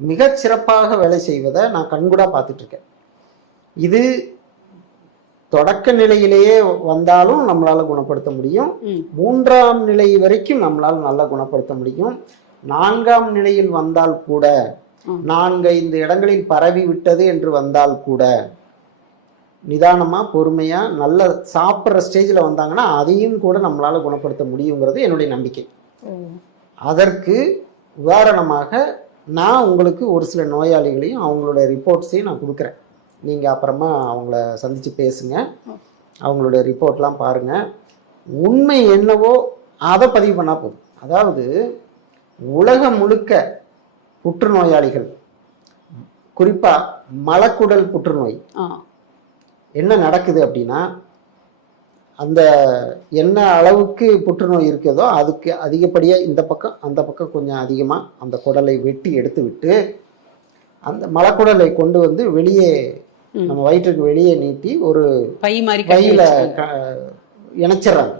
மிகச் சிறப்பாக வேலை செய்வதை நான் கண்கூடா பார்த்துட்டு இருக்கேன் இது தொடக்க நிலையிலேயே வந்தாலும் நம்மளால குணப்படுத்த முடியும். மூன்றாம் நிலை வரைக்கும் நம்மளால நல்லா குணப்படுத்த முடியும். நான்காம் நிலையில் வந்தால் கூட. நான்கு ஐந்து இடங்களில் பரவி விட்டது என்று வந்தால் கூட நிதானமா பொறுமையா நல்ல சாப்பிட்ற ஸ்டேஜில் வந்தாங்கன்னா அதையும் கூட நம்மளால குணப்படுத்த முடியுங்கிறது என்னுடைய நம்பிக்கை. அதற்கு உதாரணமாக நான் உங்களுக்கு ஒரு சில நோயாளிகளையும் அவங்களோட ரிப்போர்ட்ஸையும் நான் கொடுக்குறேன். நீங்கள் அப்புறமா அவங்கள சந்தித்து பேசுங்க. அவங்களோட ரிப்போர்ட்லாம் பாருங்கள் உண்மை என்னவோ அதை பதிவு பண்ணால் போதும். அதாவது உலகம் முழுக்க புற்றுநோயாளிகள் குறிப்பாக மலக்குடல் புற்றுநோய். என்ன நடக்குது அப்படின்னா அந்த என்ன அளவுக்கு புற்றுநோய் இருக்குதோ அதுக்கு அதிகப்படியாக இந்த பக்கம் அந்த பக்கம் கொஞ்சம் அதிகமாக அந்த குடலை வெட்டி எடுத்து விட்டு அந்த மலக்குடலை கொண்டு வந்து வெளியே. நம்ம வயிற்றுக்கு வெளியே நீட்டி ஒரு பை மாதிரி. க- இணைச்சிடுறாங்க